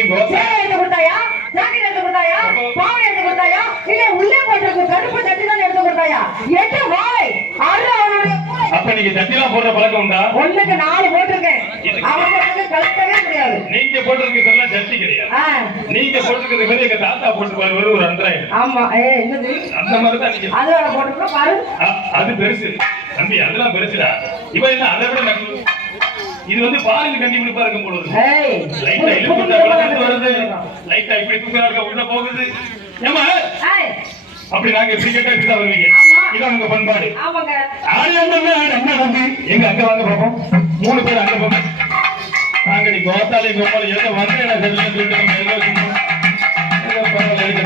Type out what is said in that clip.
எடுத்து கொடுத்தாயா, ஜாக்கெட் எடுத்து கொடுத்தாயா, பாவாடை எடுத்து கொடுத்தாயா, இல்ல உள்ளே போட்டிருக்க கருப்பு சட்டி தான் எடுத்து கொடுத்தாயா? எட்டு வாழை அரு அவனுடைய மூளை. அப்ப நீங்க சட்டிலாம் போடுற பழக்கம் உண்டா? ஒண்ணுக்கு 4 போட்டிருக்கேன். அவங்க வந்து கலட்டவே முடியாது. நீங்க போட்டிருக்கிறதெல்லாம் சட்டி கிடையாது. நீங்க போட்டிருக்கிறது மாதிரி எங்க தாத்தா போட்டு ஒரு 2,000. ஆமா. என்னது அந்த மாதிரி தான் நீங்க அது வர போட்டுருக்கோம் பாரு. அது பெருசு தம்பி, அதெல்லாம் பெருசுடா. இவ என்ன அதை விட இது வந்து பாலில் கண்டிப்பா இருக்கும் பொழுது லைட்டா இழுத்து வருது, லைட்டா இப்படி தூக்குறாங்க உள்ள போகுது. ஏமா அப்படி நாங்க இப்படி கேட்டா இப்படிதான் வருவீங்க. இதான் உங்க பண்பாடு. எங்க அங்க வாங்க பாப்போம். 3 பேர் அங்க போங்க. நாங்க நீ கோத்தாலே கோபால எதை வந்து சொல்லிட்டு நம்ம எல்லாம் பரவாயில்ல